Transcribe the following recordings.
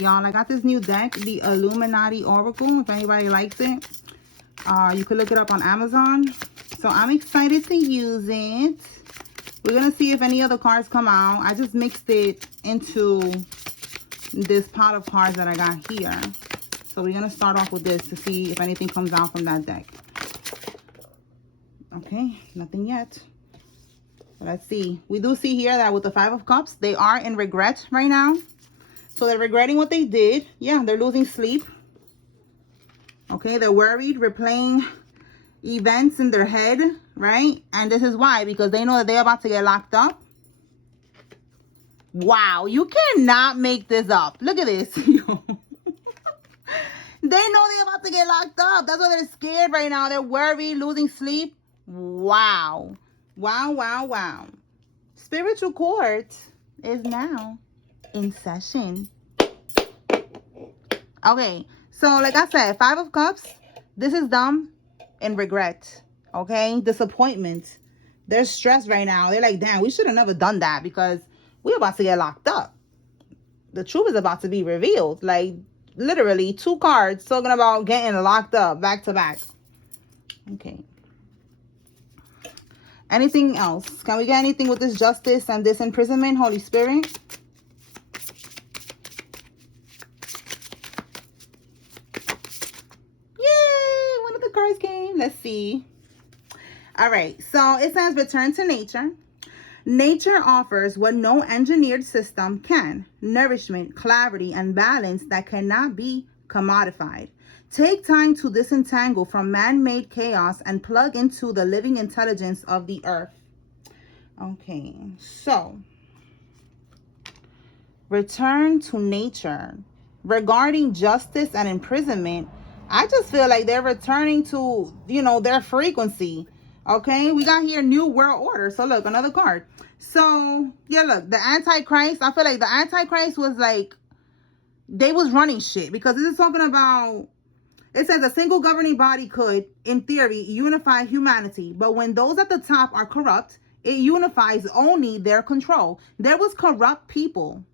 Y'all, I got this new deck, the Illuminati Oracle, if anybody likes it. You could look it up on Amazon. So I'm excited to use it. We're going to see if any other cards come out. I just mixed it into this pot of cards that I got here. So we're going to start off with this to see if anything comes out from that deck. Okay, nothing yet. Let's see. We do see here that with the Five of Cups, they are in regret right now. So they're regretting what they did. Yeah, they're losing sleep. Okay, they're worried, replaying events in their head, right? And this is why, because they know that they're about to get locked up. Wow, you cannot make this up. Look at this. They know they're about to get locked up. That's why they're scared right now. They're worried, losing sleep. Wow. Wow, wow, wow. Spiritual court is now in session. Okay, so like I said, Five of Cups, this is them in regret, okay? Disappointment. They're stressed right now. They're like, damn, we should have never done that because we're about to get locked up. The truth is about to be revealed. Like, literally, 2 cards talking about getting locked up back to back. Okay. Anything else? Can we get anything with this justice and this imprisonment, Holy Spirit? Yay! One of the cards came. Let's see. All right. So it says return to nature. Nature offers what no engineered system can. Nourishment, clarity, and balance that cannot be commodified. Take time to disentangle from man-made chaos and plug into the living intelligence of the earth. Okay, so return to nature. Regarding justice and imprisonment, I just feel like they're returning to, you know, their frequency. Okay, we got here new world order. So look, another card. So yeah, look, the Antichrist. I feel like the Antichrist was like, they was running shit, because this is talking about, it says a single governing body could, in theory, unify humanity. But when those at the top are corrupt, it unifies only their control. There was corrupt people.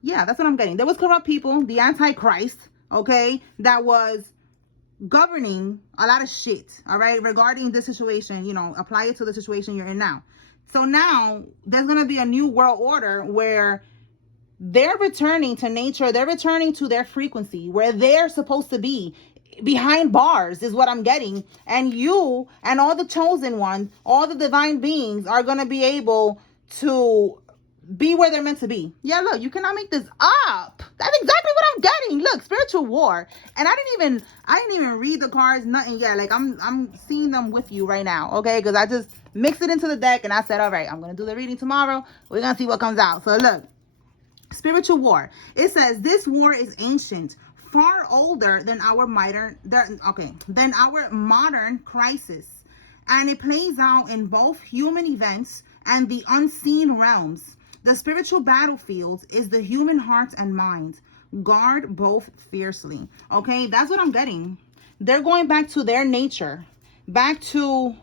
Yeah, that's what I'm getting. There was corrupt people, the Antichrist, okay, that was governing a lot of shit, all right, regarding this situation. You know, apply it to the situation you're in now. So now there's going to be a new world order where they're returning to nature. They're returning to their frequency where they're supposed to be. Behind bars is what I'm getting. And you and all the chosen ones, all the divine beings are going to be able to be where they're meant to be. Yeah, look, you cannot make this up. That's exactly what I'm getting. Look, spiritual war. And I didn't even read the cards, nothing yet. Like I'm seeing them with you right now, okay? Because I just mixed it into the deck and I said, all right, I'm going to do the reading tomorrow. We're going to see what comes out. So look, spiritual war. It says this war is ancient, far older than our modern crisis, and it plays out in both human events and the unseen realms. The spiritual battlefield is the human heart and mind. Guard both fiercely. Okay, that's what I'm getting. They're going back to their nature, back to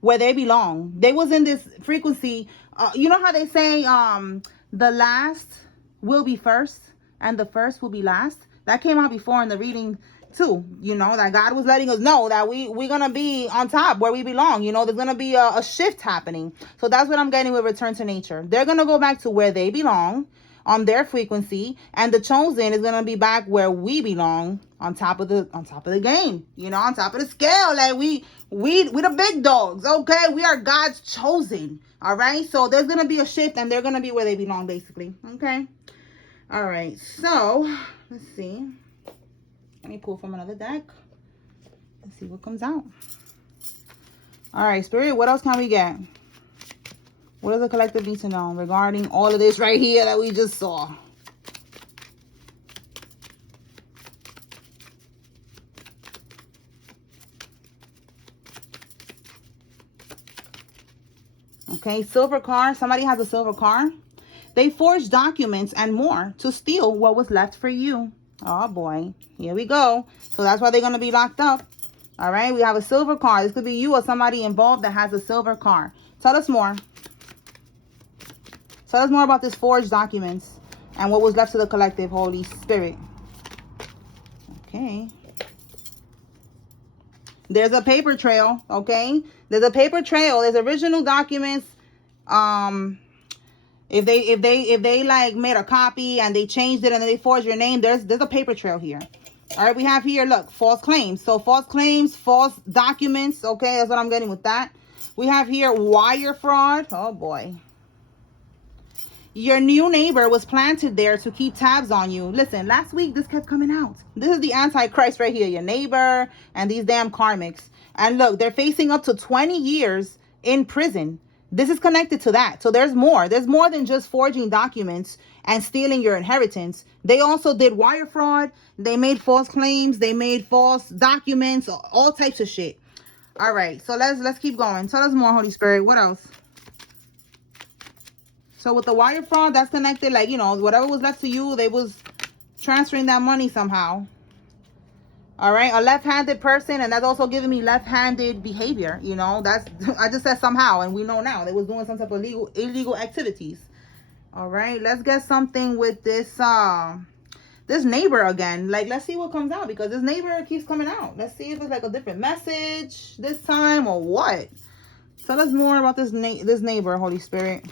where they belong. They was in this frequency. You know how they say the last will be first and the first will be last? That came out before in the reading too, you know, that God was letting us know that we're going to be on top where we belong. You know, there's going to be a shift happening. So that's what I'm getting with return to nature. They're going to go back to where they belong on their frequency, and the chosen is going to be back where we belong on top of the game, you know, on top of the scale. Like we the big dogs. Okay. We are God's chosen. All right. So there's going to be a shift and they're going to be where they belong, basically. Okay. All right. So let's see. Let me pull from another deck. Let's see what comes out. All right, Spirit, what else can we get? What does the collective need to know regarding all of this right here that we just saw? Okay, silver car. Somebody has a silver car. They forged documents and more to steal what was left for you. Oh, boy. Here we go. So that's why they're going to be locked up. All right. We have a silver car. This could be you or somebody involved that has a silver car. Tell us more. Tell us more about this forged documents And what was left to the collective, Holy Spirit. Okay. There's a paper trail, okay? There's a paper trail. There's original documents. If they like made a copy and they changed it and then they forged your name, there's a paper trail here. All right, we have here, look, false claims. So false claims, false documents, okay? That's what I'm getting with that. We have here wire fraud. Oh boy. Your new neighbor was planted there to keep tabs on you. Listen, last week this kept coming out. This is the Antichrist right here. Your neighbor and these damn karmics. And look, they're facing up to 20 years in prison. This is connected to that. So there's more. There's more than just forging documents and stealing your inheritance. They also did wire fraud. They made false claims. They made false documents. All types of shit. All right. So let's keep going. Tell us more, Holy Spirit. What else? So with the wire fraud, that's connected, like, you know, whatever was left to you, they was transferring that money somehow. All right, a left-handed person, and that's also giving me left-handed behavior. You know, that's, I just said somehow, and we know now they was doing some type of illegal activities. All right, let's get something with this this neighbor again. Like, let's see what comes out, because this neighbor keeps coming out. Let's see if it's like a different message this time or what. Tell us more about this neighbor, Holy Spirit.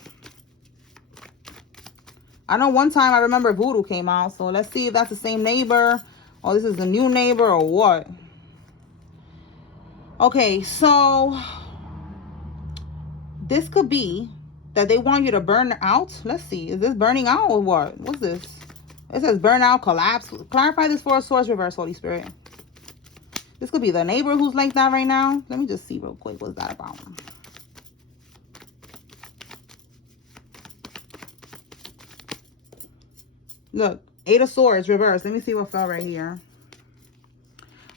I know one time I remember voodoo came out, so let's see if that's the same neighbor or this is the new neighbor or what. Okay, so this could be that they want you to burn out. Let's see, is this burning out or what? What's this? It says burn out, collapse. Clarify this for a source, reverse, Holy Spirit. This could be the neighbor who's like that right now. Let me just see real quick, what's that about? Look, 8 of Swords, reverse. Let me see what fell right here.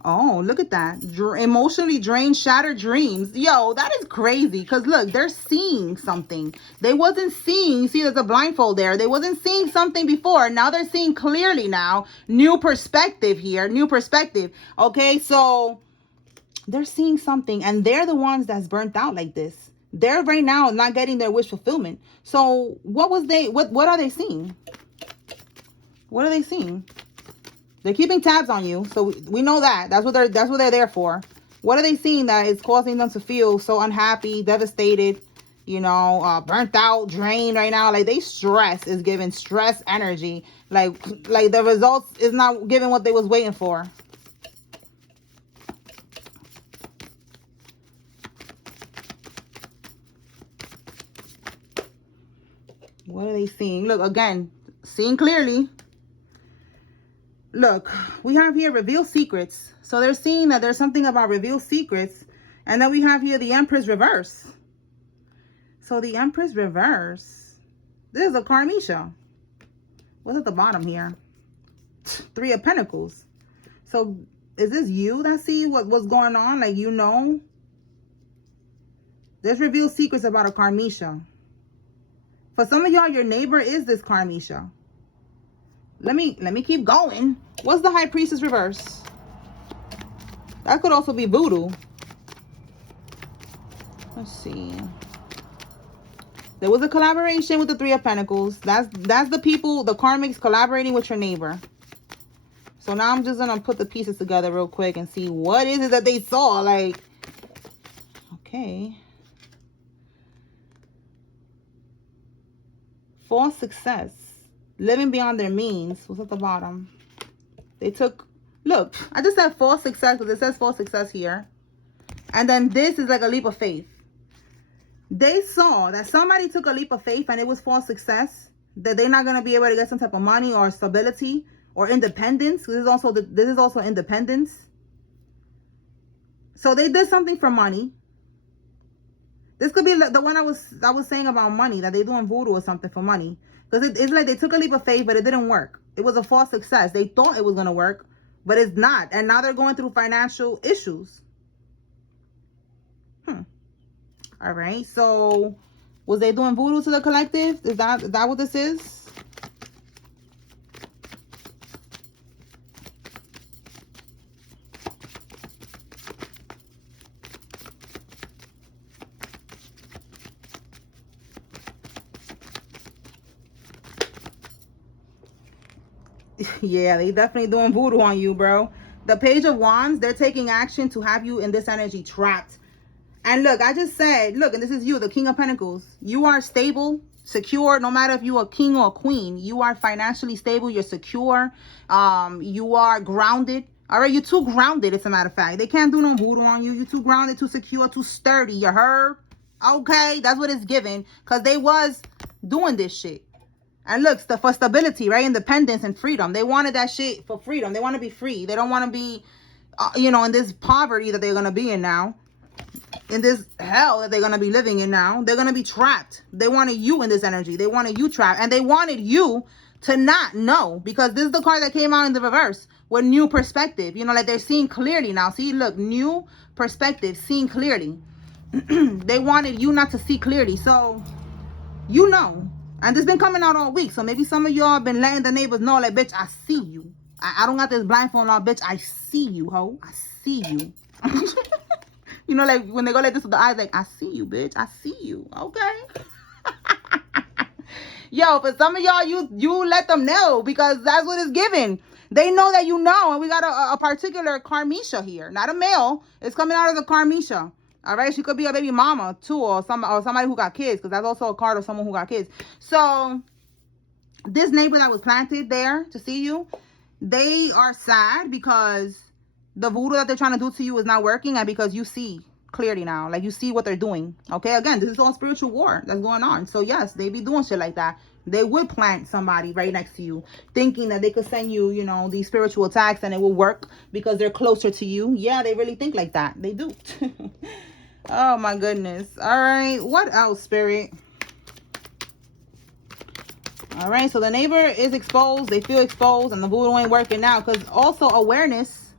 Oh, look at that. Emotionally drained, shattered dreams. Yo, that is crazy. Because look, they're seeing something. They wasn't seeing, see, there's a blindfold there. They wasn't seeing something before. Now they're seeing clearly now. New perspective here. New perspective. Okay, so they're seeing something. And they're the ones that's burnt out like this. They're right now not getting their wish fulfillment. So what are they seeing? What are they seeing? They're keeping tabs on you, so we know that. That's what they're there for. What are they seeing that is causing them to feel so unhappy, devastated, you know, burnt out, drained right now? Like, they stress is giving stress energy. Like the results is not giving what they was waiting for. What are they seeing? Look, again, seeing clearly. Look, we have here reveal secrets. So they're seeing that there's something about reveal secrets. And then we have here the Empress reverse. So the Empress reverse. This is a Karmisha. What's at the bottom here? 3 of Pentacles. So is this you that see what's going on? Like, you know? There's reveal secrets about a Karmisha. For some of y'all, your neighbor is this Karmisha. Let me keep going. What's the High Priestess reverse? That could also be voodoo. Let's see. There was a collaboration with the 3 of Pentacles. That's the people, the karmics collaborating with your neighbor. So now I'm just gonna put the pieces together real quick and see what is it that they saw. Like, okay. False success. Living beyond their means. What's at the bottom? They took, look, I just said false success because it says false success here. And then this is like a leap of faith. They saw that somebody took a leap of faith and it was false success. That they're not going to be able to get some type of money or stability or independence. This is also independence. So they did something for money. This could be the one I was saying about money, that they're doing voodoo or something for money. Because it's like they took a leap of faith, but it didn't work. It was a false success. They thought it was going to work, but it's not. And now they're going through financial issues. All right. So was they doing voodoo to the collective? Is that what this is? Yeah, they definitely doing voodoo on you, bro. The Page of Wands, they're taking action to have you in this energy trapped. And look, I just said, look, and this is you, the King of Pentacles. You are stable, secure, no matter if you're a king or a queen. You are financially stable, you're secure, you are grounded. All right, you're too grounded, as a matter of fact. They can't do no voodoo on you. You're too grounded, too secure, too sturdy. You heard? Okay, that's what it's given. Because they was doing this shit. And look, for stability, right? Independence and freedom. They wanted that shit for freedom. They want to be free. They don't want to be, in this poverty that they're going to be in now. In this hell that they're going to be living in now. They're going to be trapped. They wanted you in this energy. They wanted you trapped. And they wanted you to not know. Because this is the card that came out in the reverse. With new perspective. Like they're seeing clearly now. See, look, new perspective. Seeing clearly. They wanted you not to see clearly. So, and this been coming out all week. So maybe some of y'all been letting the neighbors know, like, bitch, I see you. I don't got this blindfold on, bitch. I see you, ho. I see you. Like when they go like this with the eyes, like, I see you, bitch. I see you. Okay. Yo, for some of y'all, you let them know because that's what it's given. They know that you know. And we got a particular Karmisha here. Not a male. It's coming out as a Karmisha. All right, she could be a baby mama too, or somebody who got kids, because that's also a card of someone who got kids. So this neighbor that was planted there to see you, they are sad because the voodoo that they're trying to do to you is not working, and because you see clearly now, like you see what they're doing. Okay, again, this is all spiritual war that's going on. So yes, they be doing shit like that. They would plant somebody right next to you, thinking that they could send you, these spiritual attacks and it will work because they're closer to you. Yeah, they really think like that. They do. Oh my goodness. All right, what else, Spirit? All right, so the neighbor is exposed. They feel exposed and the voodoo ain't working now, because also awareness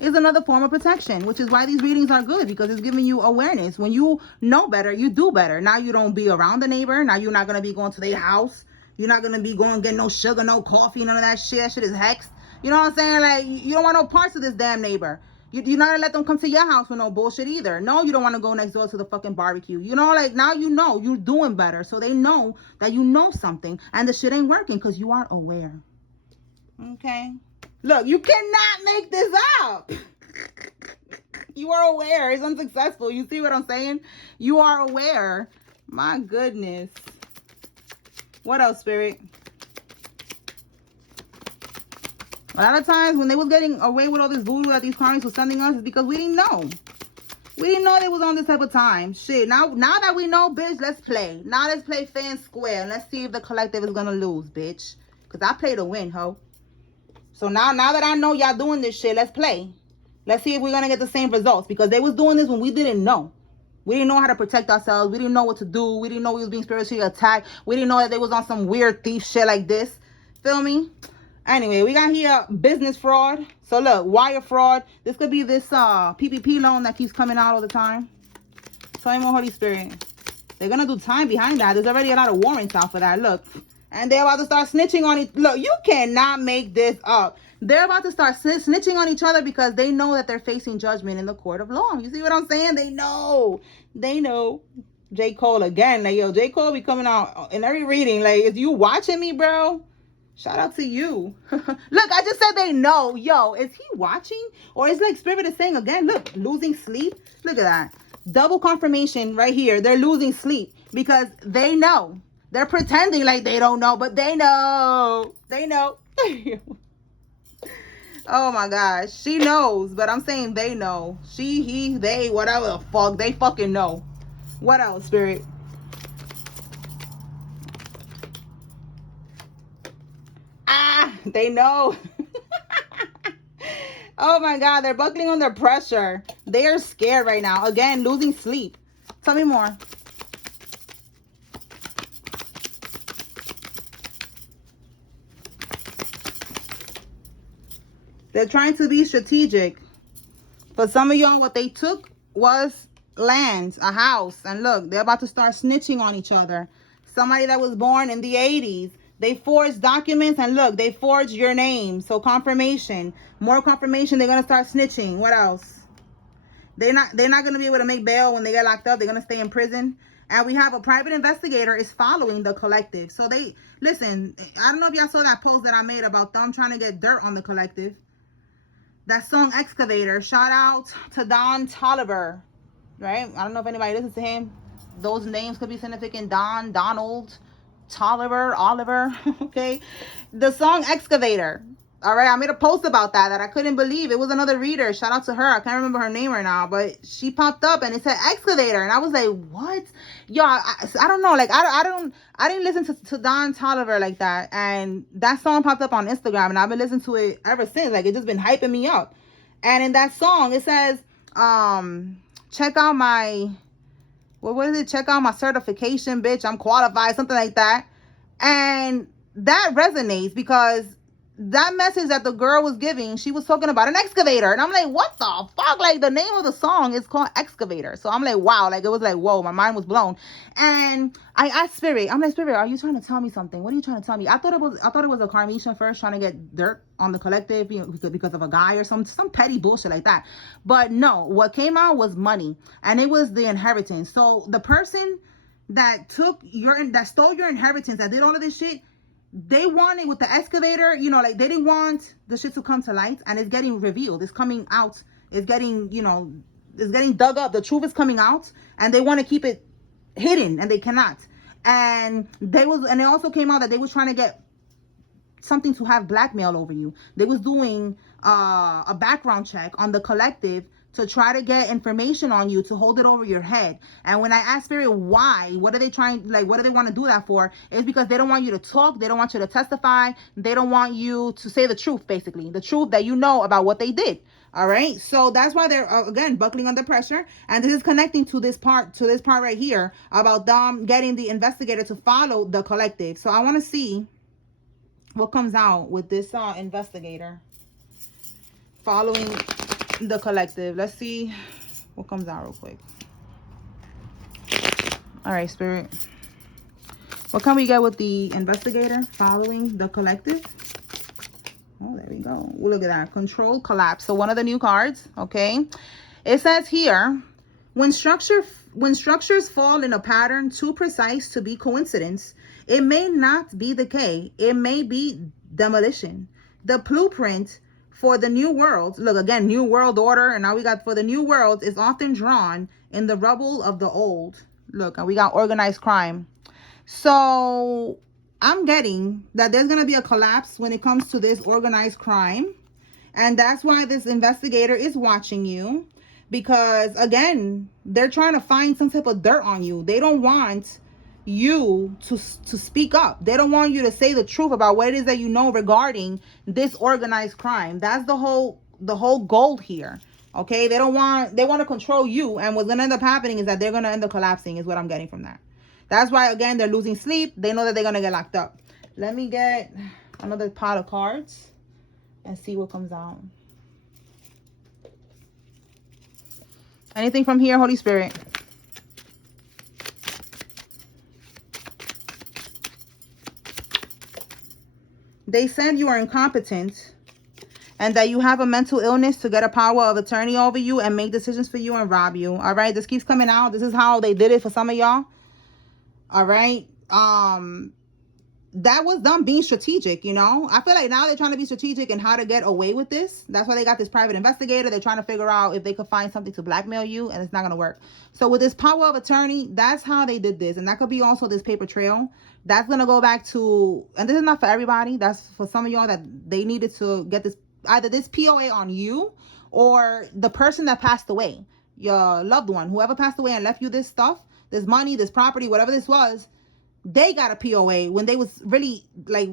is another form of protection, which is why these readings are good, because it's giving you awareness. When you know better, you do better. Now you don't be around the neighbor. Now you're not going to be going to their house. You're not going to be going get no sugar, no coffee, none of that shit. That shit is hexed. You know what I'm saying? Like, you don't want no parts of this damn neighbor. You're not going to let them come to your house with no bullshit either. No, you don't want to go next door to the fucking barbecue. Like, now you're doing better. So they know that you know something. And the shit ain't working because you are aware. Okay? Look, you cannot make this up. You are aware. It's unsuccessful. You see what I'm saying? You are aware. My goodness. What else, Spirit? A lot of times when they was getting away with all this voodoo that these karmics was sending us is because we didn't know. We didn't know they was on this type of time. Shit. Now that we know, bitch, let's play. Now let's play fair and square. And let's see if the collective is gonna lose, bitch. Because I play to win, ho. So now that I know y'all doing this shit, let's play. Let's see if we're gonna get the same results. Because they was doing this when we didn't know. We didn't know how to protect ourselves. We didn't know what to do. We didn't know we was being spiritually attacked. We didn't know that they was on some weird thief shit like this. Feel me? Anyway, we got here business fraud. So look, wire fraud. This could be this PPP loan that keeps coming out all the time. Tell me more, Holy Spirit. They're going to do time behind that. There's already a lot of warrants out for that. Look. And they're about to start snitching on it. Look, you cannot make this up. They're about to start snitching on each other because they know that they're facing judgment in the court of law. You see what I'm saying? They know. They know. J. Cole again. Like, yo, J. Cole be coming out in every reading. Like, is you watching me, bro? Shout out to you. Look, I just said they know. Yo, is he watching? Or is like Spirit is saying again, look, losing sleep. Look at that. Double confirmation right here. They're losing sleep because they know. They're pretending like they don't know, but they know. They know. Oh my gosh. She knows, but I'm saying they know. She, he, they, whatever the fuck. They fucking know. What else, Spirit? They know. Oh my God, they're buckling under pressure. They are scared right now. Again, losing sleep. Tell me more. They're trying to be strategic. For some of y'all, what they took was land, a house. And look, they're about to start snitching on each other. Somebody that was born in the 80s. They forged documents and look, they forged your name. So confirmation. More confirmation. They're going to start snitching. What else? They're not going to be able to make bail when they get locked up. They're going to stay in prison. And we have a private investigator is following the collective. So they, listen, I don't know if y'all saw that post that I made about them trying to get dirt on the collective. That song Excavator, shout out to Don Tolliver, right? I don't know if anybody listens to him. Those names could be significant. Don, Donald, Tolliver, Oliver, okay? The song Excavator, all right? I made a post about that I couldn't believe. It was another reader. Shout out to her. I can't remember her name right now, but she popped up and it said Excavator. And I was like, what? Yo, I don't know. Like, I didn't listen to Don Tolliver like that. And that song popped up on Instagram and I've been listening to it ever since. Like, it just been hyping me up. And in that song, it says, check out my, what is it? Check out my certification, bitch. I'm qualified, something like that. And that resonates because that message that the girl was giving, she was talking about an excavator. And I'm like, what the fuck? Like, the name of the song is called Excavator. So I'm like, wow. Like, it was like, whoa, my mind was blown. And I asked Spirit, I'm like, Spirit, are you trying to tell me something? What are you trying to tell me? I thought it was a Carmesian first trying to get dirt on the collective, you know, because of a guy or some petty bullshit like that. But no, what came out was money. And it was the inheritance. So the person that stole your inheritance, that did all of this shit, they wanted with the excavator, you know, like they didn't want the shit to come to light, and it's getting revealed. It's coming out. It's getting, you know, it's getting dug up. The truth is coming out, and they want to keep it hidden, and they cannot. And it also came out that they was trying to get something to have blackmail over you. They was doing a background check on the collective to try to get information on you, to hold it over your head. And when I asked Spirit why, what are they trying, like, what do they want to do that for? It's because they don't want you to talk. They don't want you to testify. They don't want you to say the truth, basically. The truth that you know about what they did. All right. So that's why they're, again, buckling under pressure. And this is connecting to this part right here about them getting the investigator to follow the collective. So I want to see what comes out with this investigator following the collective. Let's see what comes out real quick. All right, Spirit, what can we get with the investigator following the collective? Oh, there we go. Look at that. Control collapse. So one of the new cards. Okay, it says here, when structures fall in a pattern too precise to be coincidence, it may not be decay. It may be demolition. The blueprint for the new world, look again, new world order, and now we got for the new world, is often drawn in the rubble of the old. Look, and we got organized crime. So I'm getting that there's going to be a collapse when it comes to this organized crime. And that's why this investigator is watching you. Because, again, they're trying to find some type of dirt on you. They don't want you to speak up. They don't want you to say the truth about what it is that you know regarding this organized crime. That's the whole goal here. Okay, they want to control you, and what's going to end up happening is that they're going to end up collapsing, is what I'm getting from that. That's why, again, they're losing sleep. They know that they're going to get locked up. Let me get another pot of cards and see what comes out. Anything from here, Holy Spirit? They said you are incompetent and that you have a mental illness to get a power of attorney over you and make decisions for you and rob you. All right, this keeps coming out. This is how they did it for some of y'all. All right. That was them being strategic, you know. I feel like now they're trying to be strategic in how to get away with this. That's why they got this private investigator. They're trying to figure out if they could find something to blackmail you, and it's not going to work. So with this power of attorney, that's how they did this. And that could be also this paper trail. That's going to go back to, and this is not for everybody. That's for some of y'all that they needed to get this, either this POA on you or the person that passed away, your loved one, whoever passed away and left you this stuff, this money, this property, whatever this was. They got a POA when they was really like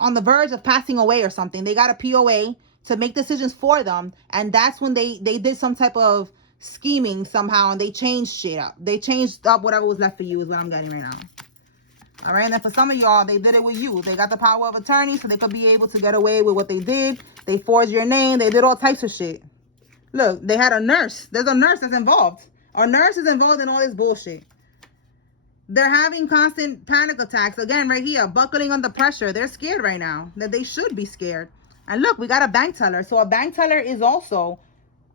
on the verge of passing away or something. They got a POA to make decisions for them. And that's when they did some type of scheming somehow, and they changed shit up. They changed up whatever was left for you is what I'm getting right now. All right. And then for some of y'all, they did it with you. They got the power of attorney so they could be able to get away with what they did. They forged your name. They did all types of shit. Look, they had a nurse. There's a nurse that's involved. A nurse is involved in all this bullshit. They're having constant panic attacks. Again, right here, buckling under pressure. They're scared right now. That they should be scared. And look, we got a bank teller. So a bank teller is also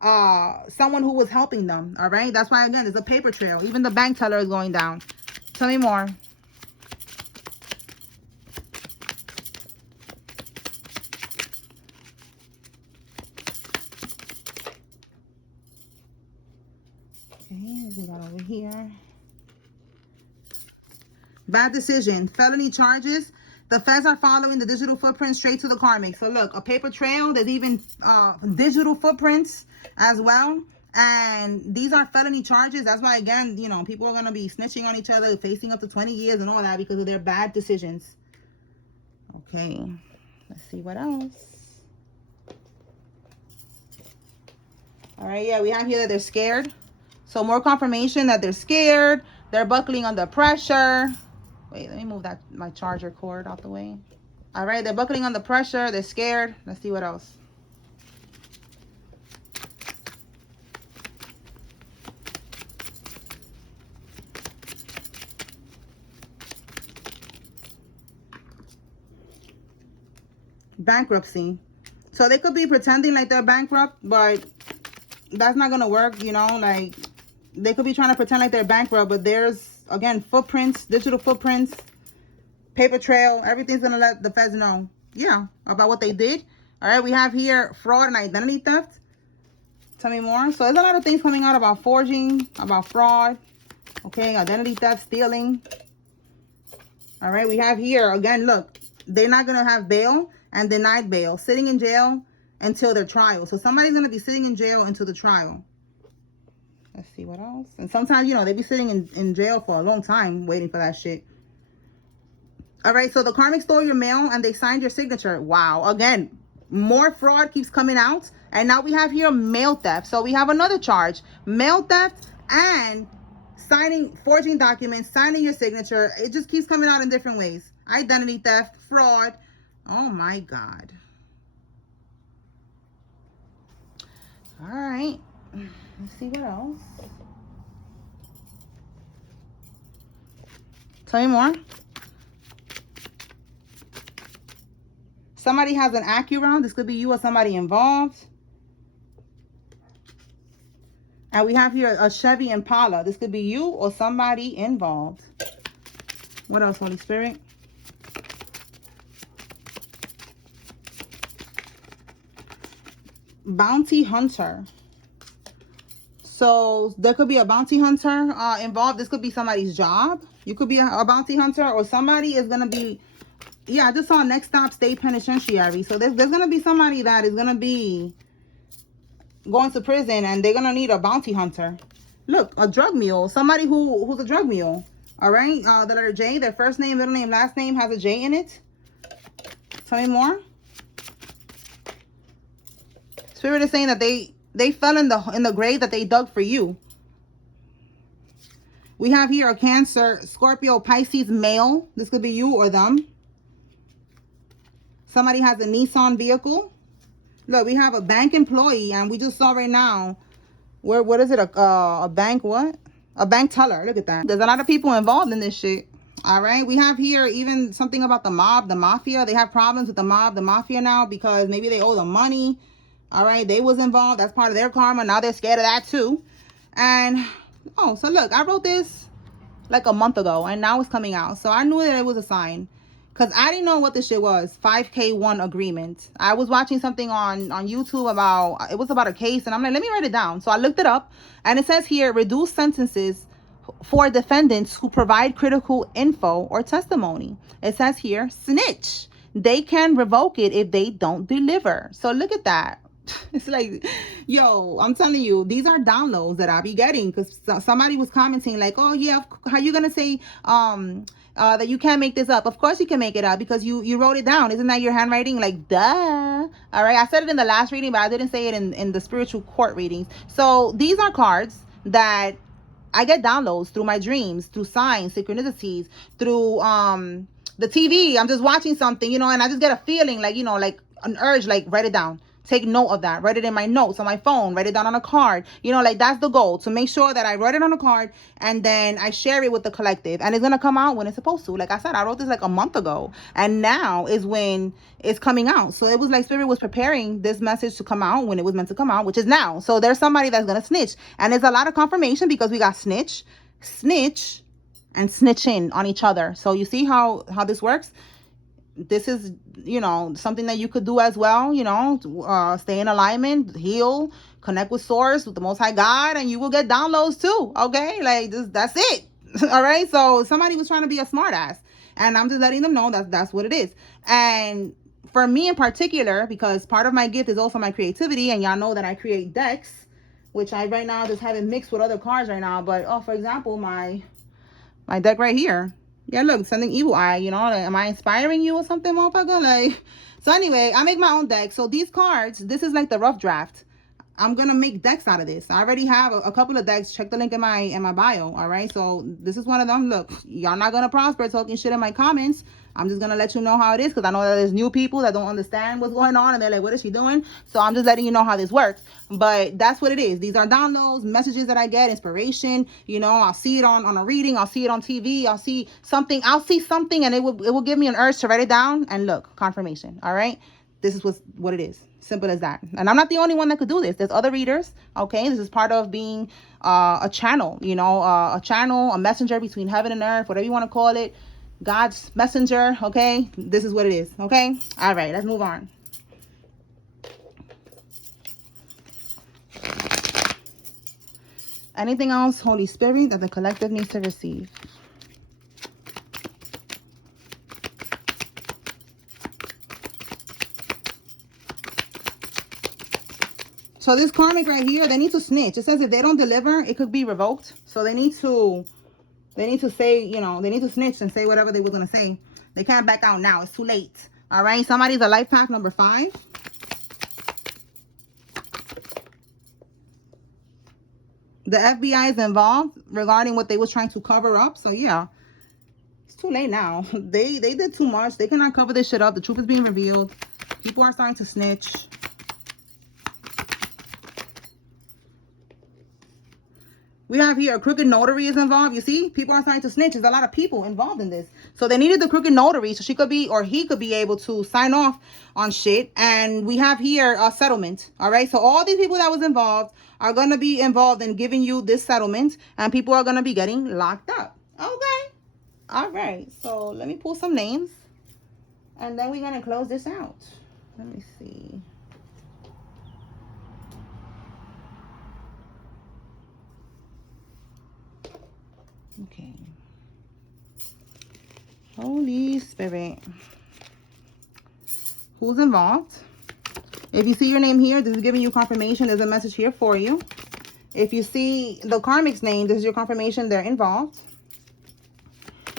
someone who was helping them. All right, that's why again, it's a paper trail. Even the bank teller is going down. Tell me more. Okay, we got over here. Bad decision. Felony charges. The feds are following the digital footprint straight to the karmic. So look, a paper trail. There's even digital footprints as well. And these are felony charges. That's why, again, you know, people are going to be snitching on each other, facing up to 20 years and all that because of their bad decisions. Okay. Let's see what else. All right. Yeah, we have here that they're scared. So more confirmation that they're scared. They're buckling under pressure. Wait, let me move my charger cord out the way. All right, they're buckling under pressure. They're scared. Let's see what else. Bankruptcy. So they could be pretending like they're bankrupt, but that's not going to work, you know, like they could be trying to pretend like they're bankrupt, but there's, again, footprints, digital footprints, paper trail. Everything's going to let the feds know, yeah, about what they did. All right, we have here fraud and identity theft. Tell me more. So there's a lot of things coming out about forging, about fraud, okay, identity theft, stealing. All right, we have here, again, look, they're not going to have bail and denied bail, sitting in jail until their trial. So somebody's going to be sitting in jail until the trial. Let's see what else. And sometimes, you know, they be sitting in jail for a long time waiting for that shit. All right, so the karmic stole your mail and they signed your signature. Wow. Again, more fraud keeps coming out. And now we have here mail theft. So we have another charge. Mail theft and forging documents, signing your signature. It just keeps coming out in different ways. Identity theft, fraud. Oh, my God. All right. Let's see what else. Tell me more. Somebody has an AccuRound. This could be you or somebody involved. And we have here a Chevy Impala. This could be you or somebody involved. What else, Holy Spirit? Bounty hunter. So there could be a bounty hunter involved. This could be somebody's job. You could be a bounty hunter, or somebody is going to be, yeah, I just saw next stop state penitentiary. So there's going to be somebody that is going to be going to prison and they're going to need a bounty hunter. Look, a drug mule. Somebody who's a drug mule. All right. The letter J, their first name, middle name, last name has a J in it. Tell me more. Spirit is saying that they fell in the grave that they dug for you. We have here a Cancer, Scorpio, Pisces male. This could be you or them. Somebody has a Nissan vehicle. Look, we have a bank employee, and we just saw right now, what is it? A bank what? A bank teller. Look at that. There's a lot of people involved in this shit. All right. We have here even something about the mob, the mafia. They have problems with the mob, the mafia now because maybe they owe them money. All right. They was involved. That's part of their karma. Now they're scared of that too. And, oh, so look, I wrote this like a month ago and now it's coming out. So I knew that it was a sign because I didn't know what this shit was. 5K1 agreement. I was watching something on YouTube about, it was about a case and I'm like, let me write it down. So I looked it up and it says here, reduce sentences for defendants who provide critical info or testimony. It says here, snitch. They can revoke it if they don't deliver. So look at that. It's like, yo, I'm telling you, these are downloads that I be getting because somebody was commenting like, oh yeah, how you gonna say that you can't make this up? Of course you can make it up because you wrote it down. Isn't that your handwriting? Like, duh. All right, I said it in the last reading, but I didn't say it in the spiritual court readings. So these are cards that I get downloads through my dreams, through signs, synchronicities, through the TV. I'm just watching something, you know, and I just get a feeling like, you know, like an urge, like write it down. take note of that. Write it in my notes on my phone. Write it down on a card. You know, like that's the goal, to make sure that I write it on a card and then I share it with the collective. And it's going to come out when it's supposed to. Like I said, I wrote this like a month ago. And now is when it's coming out. So it was like Spirit was preparing this message to come out when it was meant to come out, which is now. So there's somebody that's going to snitch. And it's a lot of confirmation because we got snitch, and snitching on each other. So you see how this works? This is, you know, something that you could do as well, you know, stay in alignment, heal, connect with source, with the Most High God, and you will get downloads too. Okay, like that's it. All right, so somebody was trying to be a smart ass, and I'm just letting them know that that's what it is. And for me in particular, because part of my gift is also my creativity, and y'all know that I create decks, which I right now just haven't mixed with other cards right now. But for example, my deck right here. Yeah, look, sending evil eye, you know, like, am I inspiring you or something, motherfucker? Like, so anyway, I make my own deck. So these cards, this is like the rough draft. I'm gonna make decks out of this. I already have a couple of decks. Check the link in my bio. All right, so this is one of them. Look, y'all not gonna prosper talking shit in my comments. I'm just gonna let you know how it is, because I know that there's new people that don't understand what's going on and they're like, what is she doing? So I'm just letting you know how this works. But that's what it is. These are downloads, messages that I get, inspiration. You know, I'll see it on a reading, I'll see it on TV, I'll see something, and it will give me an urge to write it down, and look, confirmation. All right, this is what it is. Simple as that. And I'm not the only one that could do this. There's other readers. Okay, this is part of being a channel, you know, a channel, a messenger between heaven and earth, whatever you want to call it, God's messenger. Okay, this is what it is. Okay, all right, let's move on. Anything else, Holy Spirit, that the collective needs to receive? So this karmic right here, they need to snitch. It says if they don't deliver, it could be revoked. So they need to say, you know, they need to snitch and say whatever they were going to say. They can't back out now. It's too late. All right. Somebody's a life path number 5. The FBI is involved regarding what they was trying to cover up. So yeah, it's too late now. They did too much. They cannot cover this shit up. The truth is being revealed. People are starting to snitch. We have here a crooked notary is involved. You see, people are starting to snitch. There's a lot of people involved in this. So they needed the crooked notary so she could be, or he could be able to sign off on shit. And we have here a settlement. All right. So all these people that was involved are going to be involved in giving you this settlement. And people are going to be getting locked up. Okay. All right. So let me pull some names. And then we're going to close this out. Let me see. Okay. Holy Spirit. Who's involved? If you see your name here, this is giving you confirmation. There's a message here for you. If you see the karmic's name, this is your confirmation they're involved.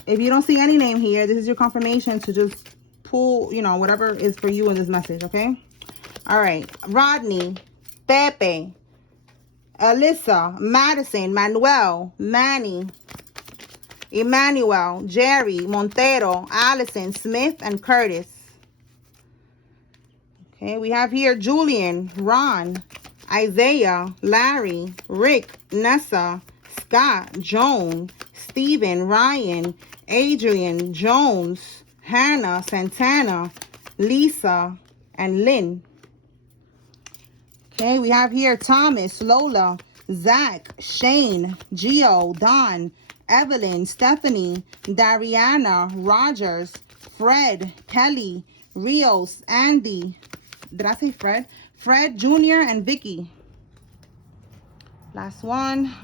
If you don't see any name here, this is your confirmation to just pull, you know, whatever is for you in this message, okay? All right. Rodney, Pepe, Alyssa, Madison, Manuel, Manny, Emmanuel, Jerry, Montero, Allison, Smith, and Curtis. Okay, we have here Julian, Ron, Isaiah, Larry, Rick, Nessa, Scott, Joan, Stephen, Ryan, Adrian, Jones, Hannah, Santana, Lisa, and Lynn. Okay, we have here Thomas, Lola, Zach, Shane, Gio, Don, Evelyn, Stephanie, Dariana, Rogers, Fred, Kelly, Rios, Andy. Did I say Fred? Fred Jr. and Vicky. Last one.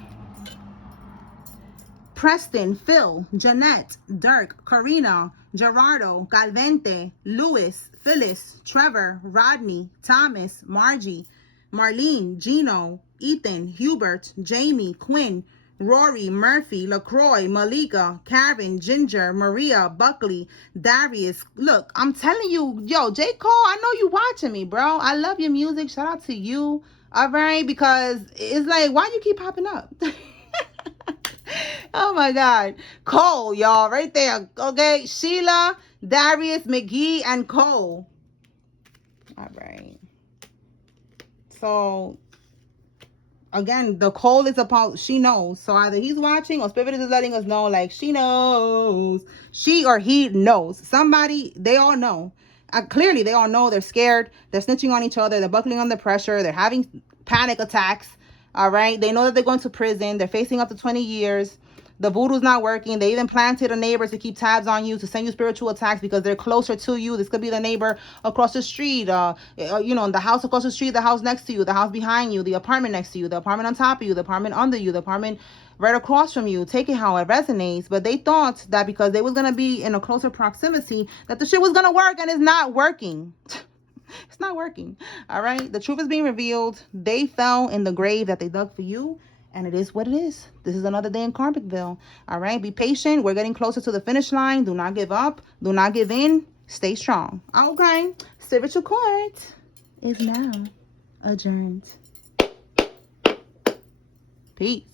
Preston, Phil, Jeanette, Dirk, Karina, Gerardo, Galvente, Louis, Phyllis, Trevor, Rodney, Thomas, Margie, Marlene, Gino, Ethan, Hubert, Jamie, Quinn, Rory, Murphy, LaCroix, Malika, Karen, Ginger, Maria, Buckley, Darius. Look, I'm telling you, yo, J. Cole, I know you watching me, bro. I love your music. Shout out to you. All right, because it's like, why you keep popping up? Oh my God. Cole, y'all, right there. Okay, Sheila, Darius, McGee, and Cole. All right. So again, the call is about, she knows. So either he's watching or spirit is letting us know, like, she knows. She or he knows. Somebody, they all know. Clearly, they all know. They're scared. They're snitching on each other. They're buckling under pressure. They're having panic attacks. All right. They know that they're going to prison. They're facing up to 20 years. The voodoo's not working. They even planted a neighbor to keep tabs on you, to send you spiritual attacks because they're closer to you. This could be the neighbor across the street, the house across the street, the house next to you, the house behind you, the apartment next to you, the apartment on top of you, the apartment under you, the apartment right across from you. Take it how it resonates. But they thought that because they was going to be in a closer proximity, that the shit was going to work, and it's not working. It's not working. All right. The truth is being revealed. They fell in the grave that they dug for you. And it is what it is. This is another day in Carpettville. All right. Be patient. We're getting closer to the finish line. Do not give up. Do not give in. Stay strong. Okay. Spiritual court is now adjourned. Peace.